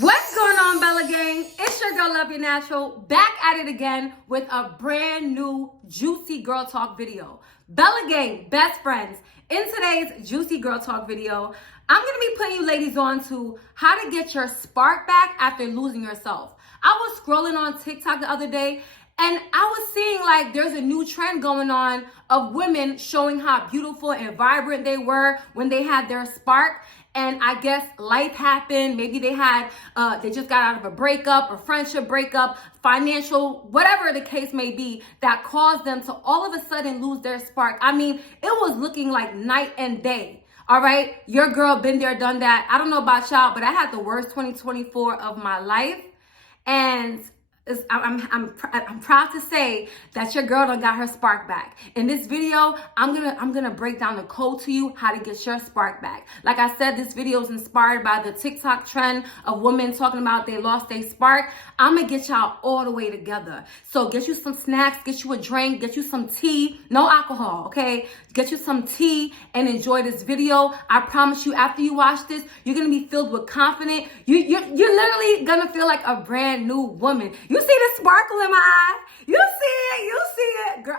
What's going on, Bella Gang? It's your girl, Love Your Natural, back at it again with a brand new Juicy Girl Talk video. Bella Gang, best friends. In today's Juicy Girl Talk video, I'm going to be putting you ladies on to how to get your spark back after losing yourself. I was scrolling on TikTok the other day, and I was seeing like there's a new trend going on of women showing how beautiful and vibrant they were when they had their spark. And I guess life happened. Maybe they just got out of a breakup or friendship breakup, financial, whatever the case may be, that caused them to all of a sudden lose their spark. I mean, it was looking like night and day. All right. Your girl been there, done that. I don't know about y'all, but I had the worst 2024 of my life. And I'm proud to say that your girl done got her spark back. In this video, I'm gonna break down the code to you how to get your spark back. Like I said, this video is inspired by the TikTok trend of women talking about they lost their spark. I'm gonna get y'all all the way together. So get you some snacks, get you a drink, get you some tea, no alcohol, okay? Get you some tea and enjoy this video. I promise you, after you watch this, you're gonna be filled with confidence. You're literally gonna feel like a brand new woman. You see the sparkle in my eye? You see it. Girl,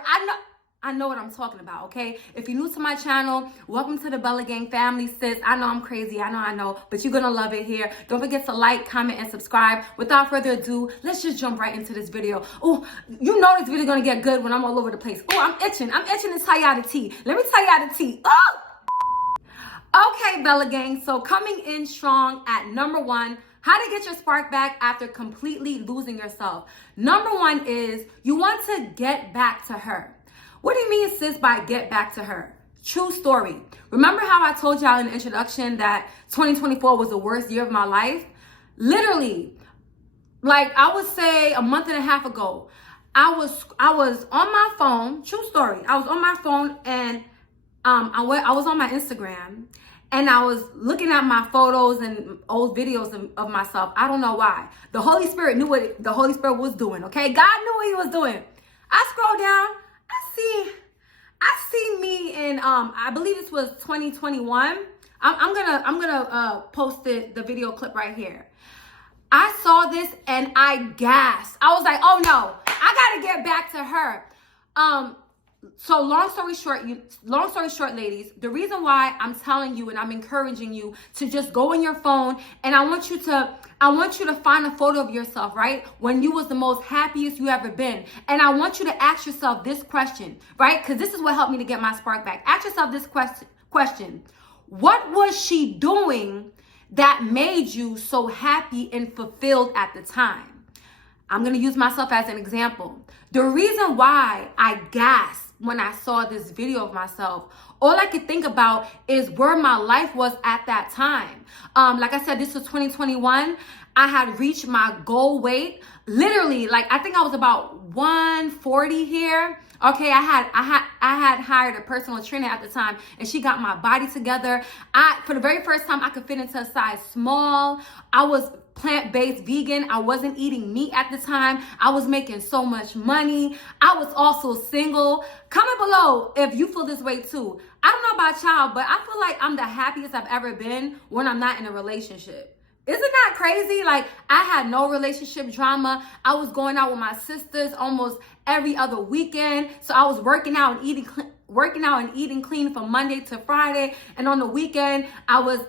I know what I'm talking about, okay? If you're new to my channel, welcome to the Bella Gang family, sis. I know I'm crazy, I know, but you're gonna love it here. Don't forget to like, comment, and subscribe. Without further ado, let's just jump right into this video. Oh, you know this video gonna get good when I'm all over the place. Oh, I'm itching to tell y'all the tea. Let me tell y'all the tea. Oh! Okay, Bella Gang, so coming in strong at number 1, how to get your spark back after completely losing yourself. Number 1 is you want to get back to her. What do you mean, sis, by get back to her? True story. Remember how I told y'all in the introduction that 2024 was the worst year of my life? Literally, like I would say a month and a half ago, I was on my phone. True story. I was on my phone and I was on my Instagram. And I was looking at my photos and old videos of myself. I don't know why. The Holy Spirit knew what the Holy Spirit was doing, okay? God knew what he was doing. I scroll down. I see me in, I believe this was 2021. I'm gonna post the video clip right here. I saw this and I gasped. I was like, oh no, I gotta get back to her. So long story short, ladies, the reason why I'm telling you and I'm encouraging you to just go on your phone and I want you to find a photo of yourself, right? When you was the most happiest you ever been. And I want you to ask yourself this question, right? Because this is what helped me to get my spark back. Ask yourself this question. What was she doing that made you so happy and fulfilled at the time? I'm going to use myself as an example. The reason why I gasped when I saw this video of myself, all I could think about is where my life was at that time. Like I said, this was 2021. I had reached my goal weight. Literally, like I think I was about 140 here. Okay, I had hired a personal trainer at the time, and she got my body together. For the very first time, I could fit into a size small. I was plant-based vegan. I wasn't eating meat at the time. I was making so much money. I was also single. Comment below if you feel this way too. I don't know about y'all, but I feel like I'm the happiest I've ever been when I'm not in a relationship. Isn't that crazy? Like, I had no relationship drama. I was going out with my sisters almost every other weekend. So I was working out and eating clean from Monday to Friday. And on the weekend, I was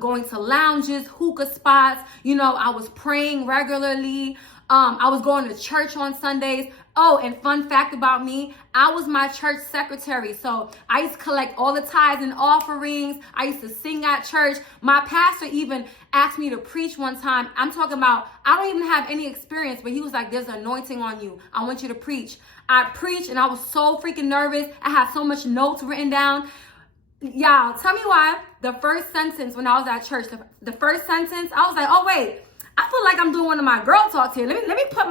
going to lounges, hookah spots. You know, I was praying regularly. I was going to church on Sundays. Oh, and fun fact about me, I was my church secretary. So I used to collect all the tithes and offerings. I used to sing at church. My pastor even asked me to preach one time. I'm talking about, I don't even have any experience, but he was like, there's an anointing on you. I want you to preach. I preached and I was so freaking nervous. I had so much notes written down. Y'all, tell me why the first sentence when I was at church, the first sentence, I was like, oh wait, I feel like I'm doing one of my girl talks here. Let me put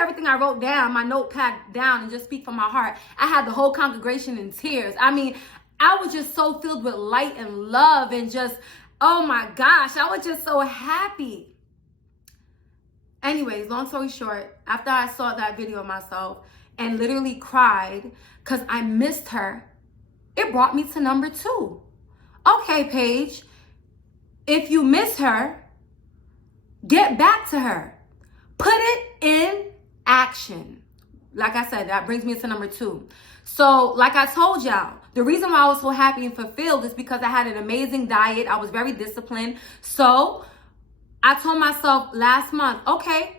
everything I wrote down, my notepad down, and just speak from my heart. I had the whole congregation in tears. I mean, I was just so filled with light and love and just, oh my gosh, I was just so happy. Anyways, long story short, after I saw that video of myself and literally cried because I missed her, it brought me to number 2. Okay, Paige, if you miss her, Get back to her. Put it in action. Like I said, that brings me to number 2. So, like I told y'all, the reason why I was so happy and fulfilled is because I had an amazing diet. I was very disciplined. So, I told myself last month, okay,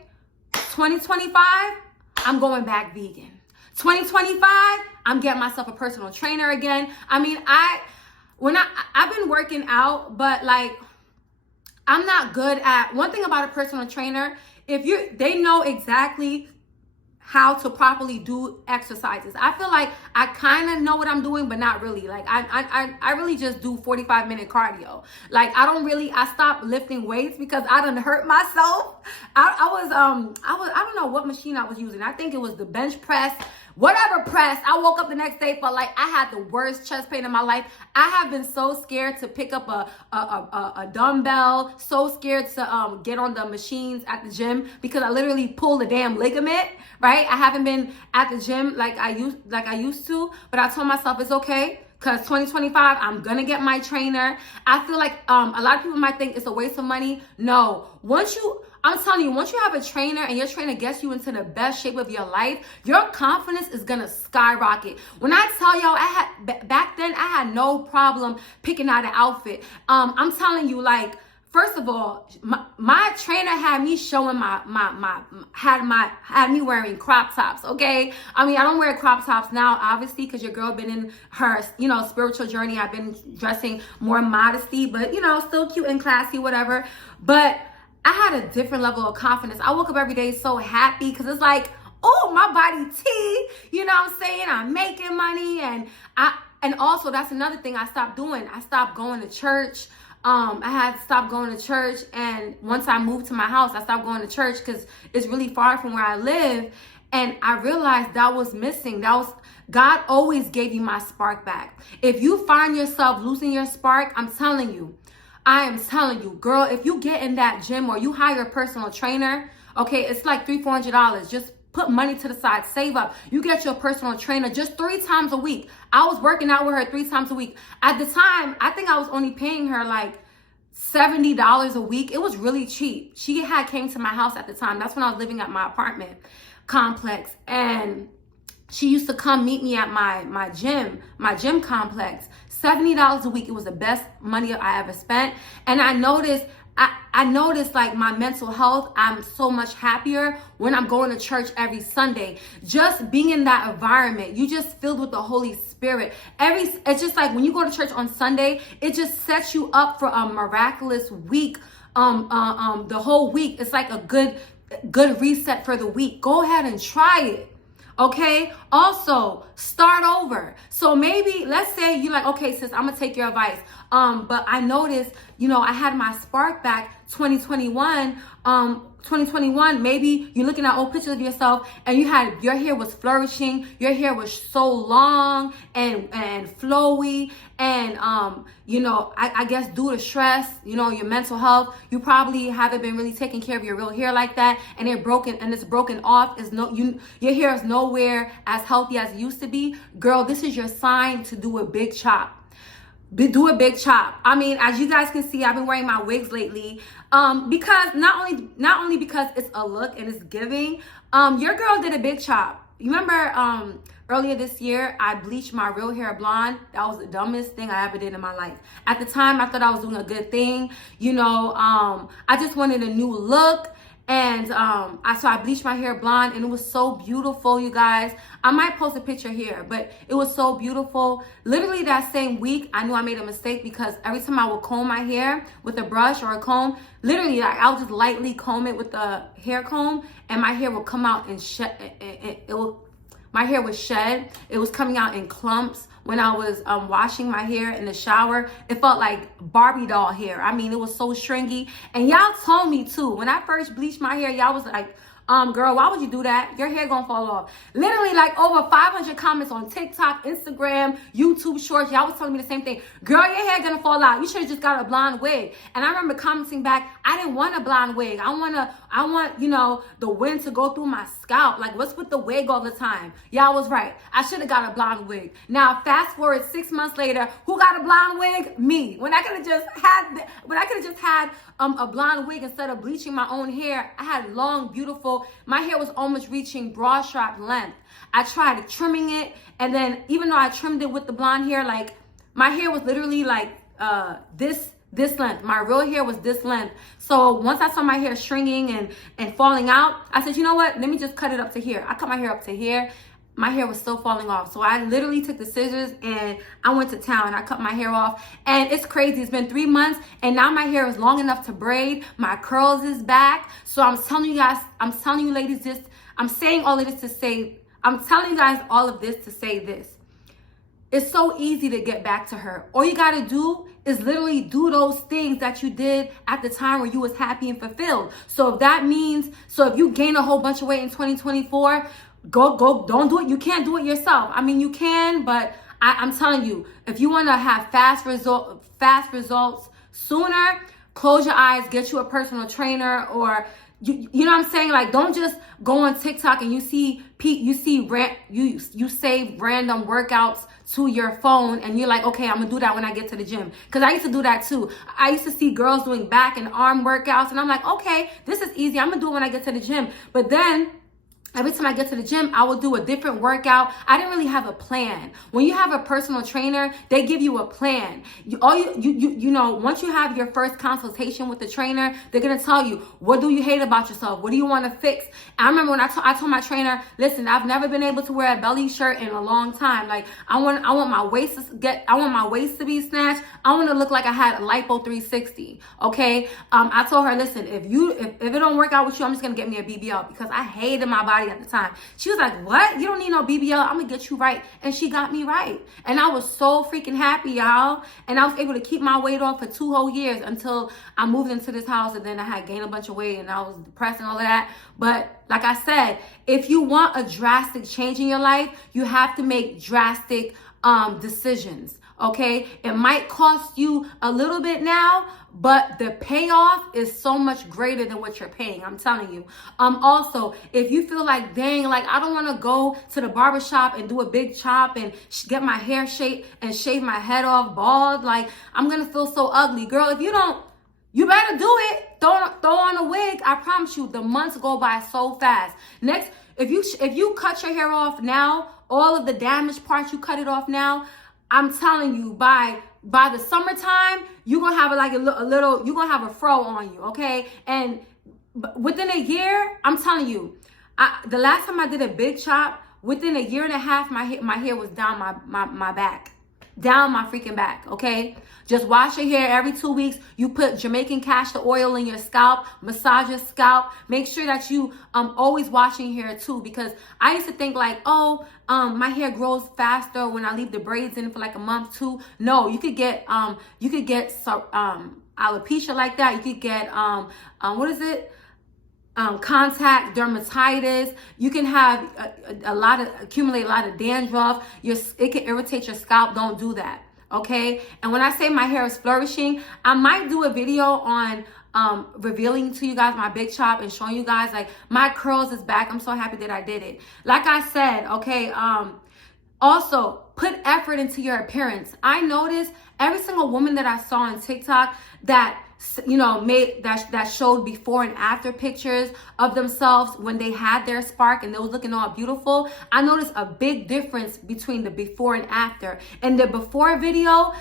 2025, I'm going back vegan. 2025, I'm getting myself a personal trainer again. I mean, I've been working out, but like, I'm not good at, one thing about a personal trainer, they know exactly how to properly do exercises. I feel like I kind of know what I'm doing, but not really. Like I really just do 45-minute cardio. Like I stopped lifting weights because I done hurt myself. I don't know what machine I was using. I think it was the bench press, whatever press. I woke up the next day, felt like I had the worst chest pain in my life. I have been so scared to pick up a dumbbell, so scared to get on the machines at the gym because I literally pulled a damn ligament, right? I haven't been at the gym like I used to, but I told myself it's okay. Because 2025, I'm going to get my trainer. I feel like a lot of people might think it's a waste of money. No. I'm telling you, once you have a trainer and your trainer gets you into the best shape of your life, your confidence is going to skyrocket. When I tell y'all, back then, I had no problem picking out an outfit. I'm telling you, like, first of all, my trainer had me showing had me wearing crop tops, okay? I mean, I don't wear crop tops now, obviously, because your girl been in her, spiritual journey. I've been dressing more modesty, but, still cute and classy, whatever. But I had a different level of confidence. I woke up every day so happy because it's like, oh, my body tea, you know what I'm saying? I'm making money. And also, that's another thing I stopped doing. I stopped going to church. I had stopped going to church, and once I moved to my house, I stopped going to church because it's really far from where I live, and I realized that was missing. God always gave you my spark back. If you find yourself losing your spark, I am telling you, girl, if you get in that gym or you hire a personal trainer, okay, it's like $300-$400. Just put money to the side, save up. You get your personal trainer just 3 times a week. I was working out with her 3 times a week. At the time, I think I was only paying her like $70 a week. It was really cheap. She came to my house at the time. That's when I was living at my apartment complex. And she used to come meet me at my gym complex. $70 a week. It was the best money I ever spent. And I noticed like my mental health, I'm so much happier when I'm going to church every Sunday. Just being in that environment, you just filled with the Holy Spirit. It's just like when you go to church on Sunday, it just sets you up for a miraculous week. The whole week, it's like a good reset for the week. Go ahead and try it. Okay. Also, start over. So maybe let's say you're like, okay, sis, I'm gonna take your advice. But I noticed, I had my spark back 2021. 2021, maybe you're looking at old pictures of yourself and your hair was flourishing, your hair was so long and flowy, and I guess due to stress, your mental health, you probably haven't been really taking care of your real hair like that, and it's broken off. Your hair is nowhere as healthy as it used to be. Girl, this is your sign to do a big chop. Do a big chop. I mean, as you guys can see, I've been wearing my wigs lately because not only because it's a look and it's giving. Your girl did a big chop. You remember earlier this year, I bleached my real hair blonde. That was the dumbest thing I ever did in my life. At the time, I thought I was doing a good thing. I just wanted a new look. And so I bleached my hair blonde, and it was so beautiful, you guys. I might post a picture here, but it was so beautiful. Literally that same week, I knew I made a mistake because every time I would comb my hair with a brush or a comb, literally, like, I would just lightly comb it with the hair comb, and my hair would come out and my hair would shed. It was coming out in clumps. When I was washing my hair in the shower, it felt like Barbie doll hair. I mean, it was so stringy. And y'all told me too, when I first bleached my hair, y'all was like, girl, why would you do that? Your hair gonna fall off. Literally like over 500 comments on TikTok, Instagram, YouTube Shorts. Y'all was telling me the same thing. Girl, your hair gonna fall out. You should have just got a blonde wig. And I remember commenting back, I didn't want a blonde wig. I want, you know, the wind to go through my scalp. Like, what's with the wig all the time? Yeah, I was right. I should have got a blonde wig. Now, fast forward 6 months later, who got a blonde wig? Me. When I could have just had a blonde wig instead of bleaching my own hair. I had long, beautiful, my hair was almost reaching broad strap length. I tried trimming it, and then even though I trimmed it with the blonde hair, like, my hair was literally like this length. My real hair was this length. So once I saw my hair shrinking and falling out, I said, you know what? Let me just cut it up to here. I cut my hair up to here. My hair was still falling off. So I literally took the scissors and I went to town. I cut my hair off. And it's crazy. It's been 3 months and now my hair is long enough to braid. My curls is back. So I'm telling you guys, I'm telling you ladies this, I'm saying all of this to say, I'm telling you guys all of this to say this. It's so easy to get back to her. All you gotta do is literally do those things that you did at the time where you was happy and fulfilled. So if that means, so if you gain a whole bunch of weight in 2024, go, don't do it. You can't do it yourself. I mean, you can, but I'm telling you, if you wanna have fast results sooner, close your eyes, get you a personal trainer, or you know what I'm saying? Like, don't just go on TikTok and you save random workouts to your phone and you're like, okay, I'm gonna do that when I get to the gym. Because I used to do that too. I used to see girls doing back and arm workouts and I'm like, okay, this is easy. I'm gonna do it when I get to the gym. But then every time I get to the gym, I will do a different workout. I didn't really have a plan. When you have a personal trainer, they give you a plan. You know, once you have your first consultation with the trainer, they're gonna tell you, what do you hate about yourself? What do you want to fix? And I remember when I told my trainer, listen, I've never been able to wear a belly shirt in a long time. Like, I want my waist to be snatched. I want to look like I had a lipo 360. Okay. I told her, listen, if it don't work out with you, I'm just gonna get me a BBL because I hated my body at the time. She was like, what? You don't need no BBL. I'm gonna get you right. And she got me right. And I was so freaking happy, y'all. And I was able to keep my weight off for 2 whole years until I moved into this house and then I had gained a bunch of weight and I was depressed and all of that. But like I said, if you want a drastic change in your life, you have to make drastic decisions. Okay, it might cost you a little bit now, but the payoff is so much greater than what you're paying. I'm telling you. Also, if you feel like, dang, like I don't want to go to the barbershop and do a big chop and get my hair shaped and shave my head off bald, like I'm gonna feel so ugly, girl. If you don't, you better do it. Throw on a wig. I promise you, the months go by so fast. Next, if you cut your hair off now, all of the damaged parts, you cut it off now. I'm telling you, by the summertime, you're gonna have like a little, you're gonna have a fro on you, okay? And within a year, I'm telling you, the last time I did a big chop, within a year and a half, my hair was down my back, down my freaking back, okay? Just wash your hair every 2 weeks. You put Jamaican castor oil in your scalp, massage your scalp. Make sure that you always washing your hair too, because I used to think like, oh, my hair grows faster when I leave the braids in for like a month too. No, you could get alopecia like that. You could get what is it? Contact dermatitis. You can have accumulate a lot of dandruff. It can irritate your scalp. Don't do that. Okay. And when I say my hair is flourishing, I might do a video on revealing to you guys my big chop and showing you guys like my curls is back. I'm so happy that I did it. Like I said, okay. Also put effort into your appearance. I noticed every single woman that I saw on TikTok that, you know, that showed before and after pictures of themselves when they had their spark and they was looking all beautiful. I noticed a big difference between the before and after. In the before video,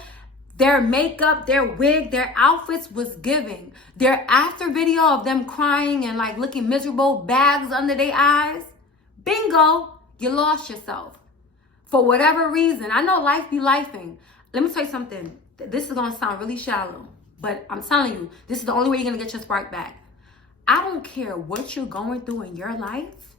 their makeup, their wig, their outfits was giving. Their after video of them crying and like looking miserable, bags under their eyes, bingo, you lost yourself. For whatever reason. I know life be lifing. Let me tell you something. This is gonna sound really shallow, but I'm telling you, this is the only way you're gonna get your spark back. I don't care what you're going through in your life.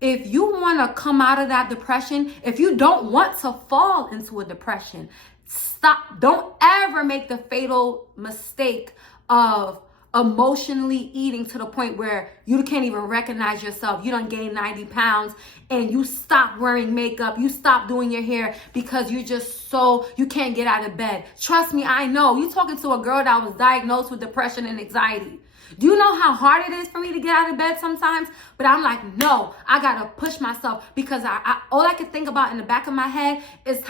If you wanna come out of that depression, if you don't want to fall into a depression, stop. Don't ever make the fatal mistake of emotionally eating to the point where you can't even recognize yourself. You done gained 90 pounds and you stop wearing makeup. You stop doing your hair because you're just you can't get out of bed. Trust me, I know. You talking to a girl that was diagnosed with depression and anxiety. Do you know how hard it is for me to get out of bed sometimes? But I'm like, no, I got to push myself because all I can think about in the back of my head is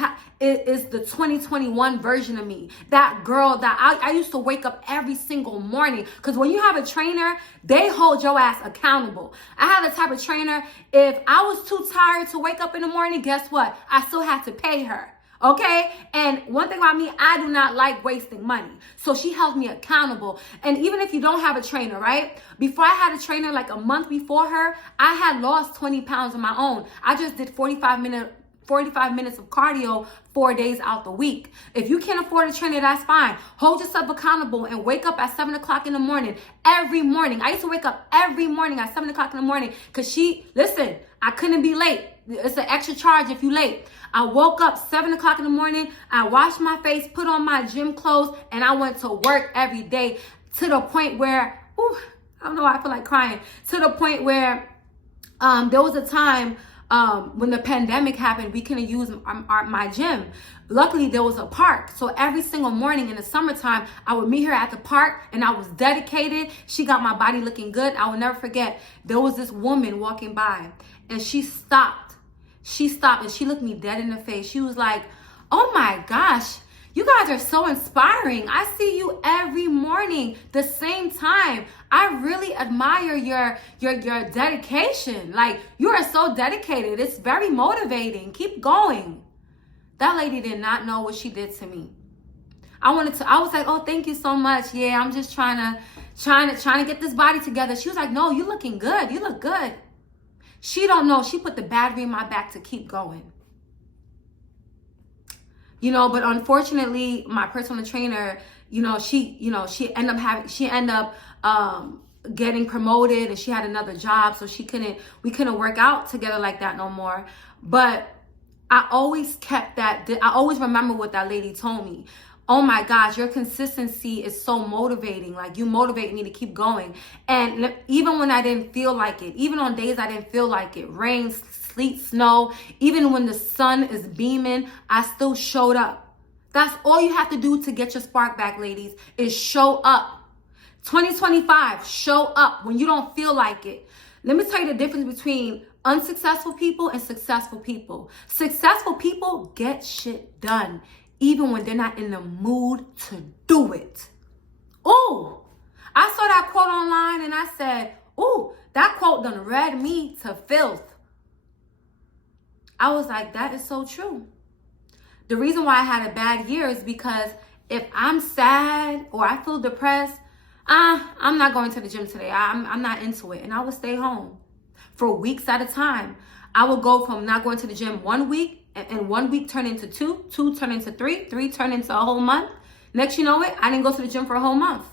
the 2021 version of me. That girl that I used to wake up every single morning. Because when you have a trainer, they hold your ass accountable. I have the type of trainer, if I was too tired to wake up in the morning, guess what? I still had to pay her. Okay? And one thing about me, I do not like wasting money. So she held me accountable. And even if you don't have a trainer, right? Before I had a trainer, like a month before her, I had lost 20 pounds on my own. I just did 45 minutes of cardio 4 days out the week. If you can't afford a trainer, that's fine. Hold yourself accountable and wake up at 7 o'clock in the morning. Every morning. I used to wake up every morning at 7 o'clock in the morning because listen, I couldn't be late. It's an extra charge if you late. I woke up 7 o'clock in the morning. I washed my face, put on my gym clothes, and I went to work every day to the point where, I don't know why I feel like crying. To the point where there was a time when the pandemic happened, we couldn't use my gym. Luckily, there was a park. So every single morning in the summertime, I would meet her at the park and I was dedicated. She got my body looking good. I will never forget, there was this woman walking by and she stopped. She stopped and she looked me dead in the face. She was like, oh my gosh, you guys are so inspiring. I see you every morning, the same time. I really admire your dedication. Like, you are so dedicated. It's very motivating. Keep going. That lady did not know what she did to me. I was like, oh, thank you so much. Yeah, I'm just trying to get this body together. She was like, no, you looking good. You look good. She don't know. She put the battery in my back to keep going. But unfortunately, my personal trainer, she ended up getting promoted and she had another job. So we couldn't work out together like that no more. But I always kept that. I always remember what that lady told me. Oh my gosh, your consistency is so motivating. Like, you motivate me to keep going. And even when I didn't feel like it, even on days I didn't feel like it, rain, sleet, snow, even when the sun is beaming, I still showed up. That's all you have to do to get your spark back, ladies, is show up. 2025, show up when you don't feel like it. Let me tell you the difference between unsuccessful people and successful people. Successful people get shit done, even when they're not in the mood to do it. Oh, I saw that quote online and I said, oh, that quote done read me to filth. I was like, that is so true. The reason why I had a bad year is because if I'm sad or I feel depressed, I'm not going to the gym today. I'm not into it. And I would stay home for weeks at a time. I would go from not going to the gym 1 week, and 1 week turn into two turn into three turn into a whole month. Next you know it, I didn't go to the gym for a whole month.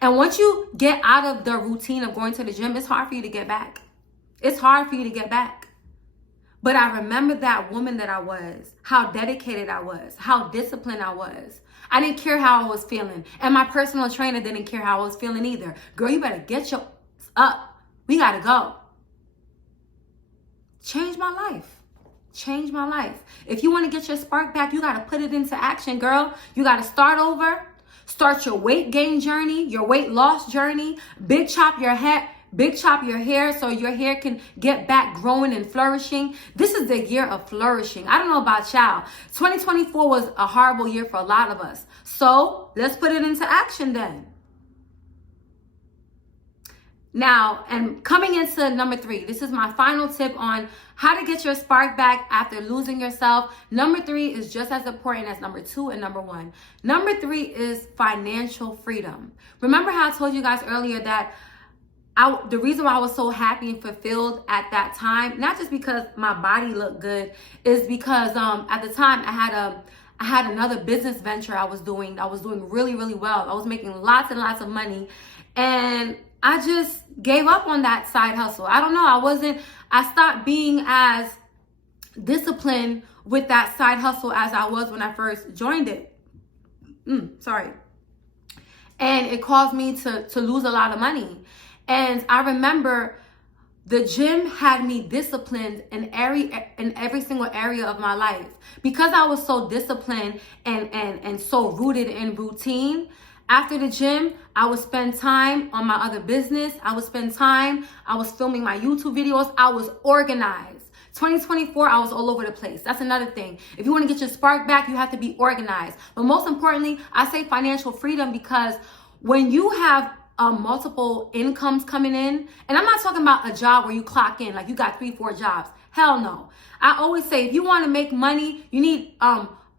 And once you get out of the routine of going to the gym, it's hard for you to get back. It's hard for you to get back. But I remember that woman that I was, how dedicated I was, how disciplined I was. I didn't care how I was feeling. And my personal trainer didn't care how I was feeling either. Girl, you better get your up. We gotta go. Change my life. Change my life. If you want to get your spark back, you got to put it into action, girl. You got to start over. Start your weight gain journey, your weight loss journey. Big chop your hair so your hair can get back growing and flourishing. This is the year of flourishing. I don't know about y'all. 2024 was a horrible year for a lot of us. So let's put it into action then. Now, and coming into number 3, this is my final tip on how to get your spark back after losing yourself. Number 3 is just as important as number 2 and number 1. Number 3 is financial freedom. Remember how I told you guys earlier that the reason why I was so happy and fulfilled at that time, not just because my body looked good, is because at the time I had another business venture I was doing really, really well. I was making lots and lots of money, and I just gave up on that side hustle. I don't know. I stopped being as disciplined with that side hustle as I was when I first joined it. Sorry. And it caused me to lose a lot of money. And I remember the gym had me disciplined in every single area of my life. Because I was so disciplined and so rooted in routine, after the gym, I would spend time on my other business. I was filming my YouTube videos. I was organized. 2024, I was all over the place. That's another thing. If you want to get your spark back, you have to be organized. But most importantly, I say financial freedom, because when you have multiple incomes coming in, and I'm not talking about a job where you clock in, like you got 3-4 jobs. Hell no. I always say, if you want to make money, you need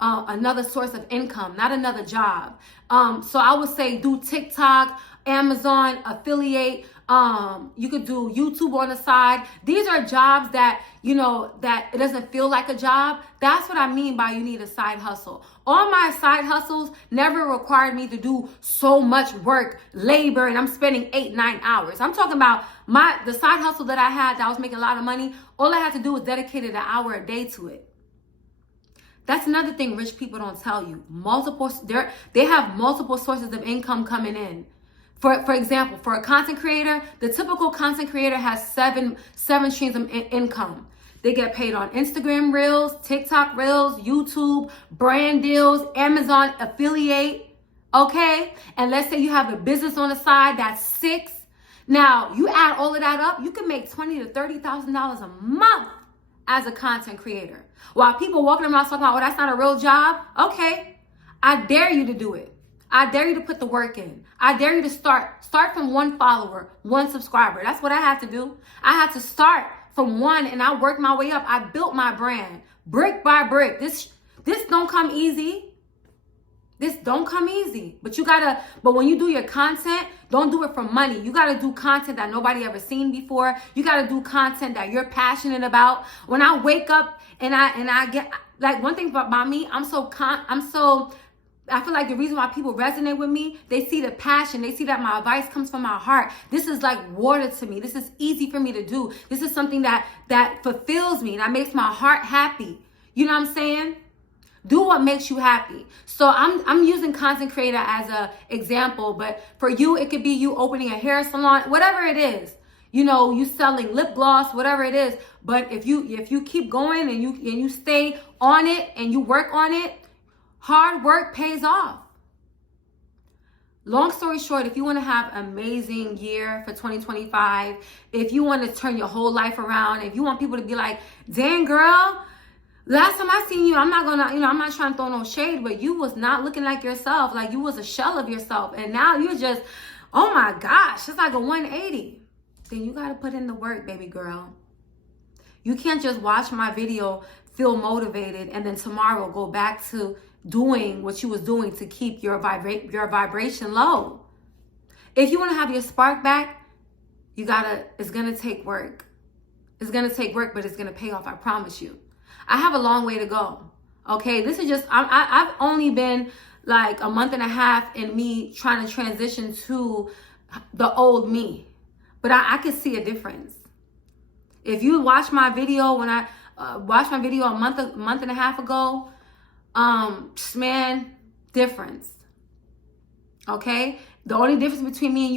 another source of income, not another job. So I would say do TikTok, Amazon, affiliate. You could do YouTube on the side. These are jobs that, that it doesn't feel like a job. That's what I mean by you need a side hustle. All my side hustles never required me to do so much work, labor, and I'm spending 8-9 hours. I'm talking about the side hustle that I had that I was making a lot of money. All I had to do was dedicate an hour a day to it. That's another thing rich people don't tell you. They have multiple sources of income coming in. For example, for a content creator, the typical content creator has seven streams of income. They get paid on Instagram Reels, TikTok Reels, YouTube, brand deals, Amazon affiliate, okay? And let's say you have a business on the side, that's 6. Now, you add all of that up, you can make $20,000 to $30,000 a month as a content creator. While people walking around talking about, that's not a real job, okay, I dare you to do it. I dare you to put the work in. I dare you to start from 1 follower, 1 subscriber. That's what I had to do. I had to start from 1 and I worked my way up. I built my brand brick by brick. This don't come easy. This don't come easy. But when you do your content, don't do it for money. You gotta do content that nobody ever seen before. You gotta do content that you're passionate about. When I wake up and I get, like, one thing about me, I feel like the reason why people resonate with me, they see the passion. They see that my advice comes from my heart. This is like water to me. This is easy for me to do. This is something that fulfills me, that makes my heart happy. You know what I'm saying? Do what makes you happy. So I'm using content creator as a example, but for you, it could be you opening a hair salon, whatever it is. You selling lip gloss, whatever it is. But if you keep going and you stay on it and you work on it, hard work pays off. Long story short, if you want to have an amazing year for 2025, if you want to turn your whole life around, if you want people to be like, dang girl, last time I seen you, I'm not trying to throw no shade, but you was not looking like yourself. Like, you was a shell of yourself. And now you're just, oh my gosh, it's like a 180. Then you got to put in the work, baby girl. You can't just watch my video, feel motivated, and then tomorrow go back to doing what you was doing to keep your vibration low. If you want to have your spark back, it's going to take work. It's going to take work, but it's going to pay off, I promise you. I have a long way to go. Okay, this is just, I've only been like a month and a half in me trying to transition to the old me. But I can see a difference. If you watch my video, when I watched my video a month and a half ago, man, difference. Okay? The only difference between me and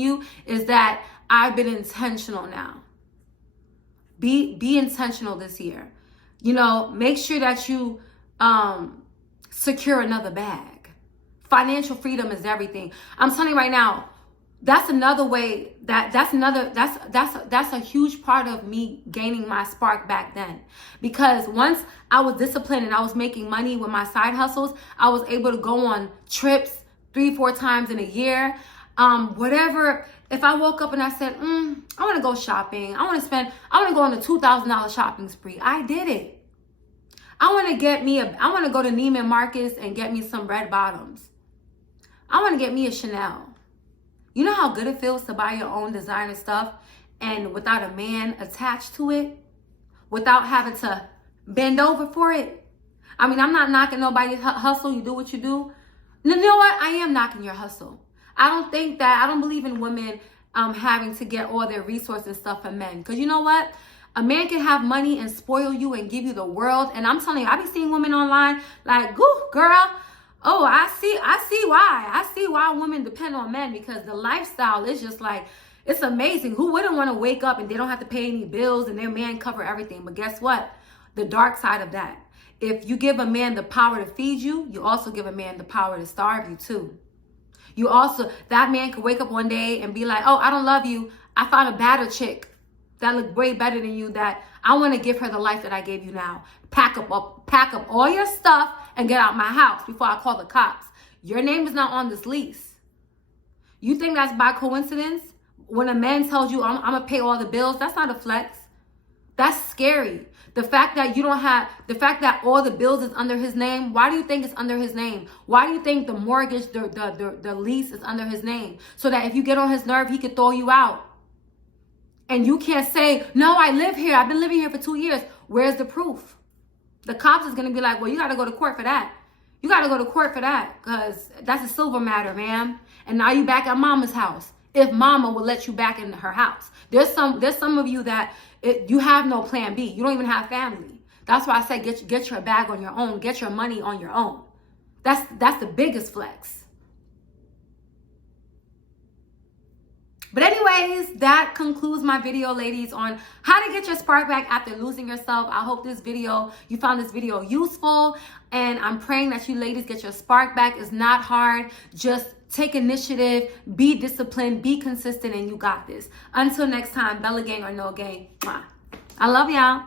you is that I've been intentional now. Be intentional this year. Make sure that you secure another bag. Financial freedom is everything. I'm telling you right now, that's another way, that's a huge part of me gaining my spark back then. Because once I was disciplined and I was making money with my side hustles, I was able to go on trips 3-4 times in a year. Whatever, if I woke up and I said, I want to go shopping. I want to go on a $2,000 shopping spree. I did it. I want to go to Neiman Marcus and get me some red bottoms. I want to get me a Chanel. You know how good it feels to buy your own designer stuff and without a man attached to it? Without having to bend over for it? I mean, I'm not knocking nobody's hustle. You do what you do. You know what? I am knocking your hustle. I don't believe in women having to get all their resources and stuff from men. Because you know what? A man can have money and spoil you and give you the world. And I'm telling you, I be seeing women online like, "Goo, girl, Oh, I see why women depend on men, because the lifestyle is just like, it's amazing. Who wouldn't want to wake up and they don't have to pay any bills and their man cover everything? But guess what? The dark side of that. If you give a man the power to feed you, you also give a man the power to starve you too. That man could wake up one day and be like, oh, I don't love you. I found a better chick that looked way better than you, that I want to give her the life that I gave you now. Pack up all your stuff and get out my house before I call the cops. Your name is not on this lease. You think that's by coincidence? When a man tells you, I'm going to pay all the bills, that's not a flex. That's scary. The fact that all the bills is under his name, why do you think it's under his name? Why do you think the mortgage, the lease is under his name? So that if you get on his nerve, he could throw you out. And you can't say, no, I live here. I've been living here for 2 years. Where's the proof? The cops is going to be like, well, you got to go to court for that. You got to go to court for that, because that's a silver matter, ma'am. And now you back at mama's house. If mama will let you back in her house. There's some of you that you have no plan B. You don't even have family. That's why I say get your bag on your own. Get your money on your own. That's the biggest flex. But anyways, that concludes my video, ladies, on how to get your spark back after losing yourself. I hope you found this video useful, and I'm praying that you ladies get your spark back. It's not hard. Just take initiative, be disciplined, be consistent, and you got this. Until next time, Bella gang or no gang. I love y'all.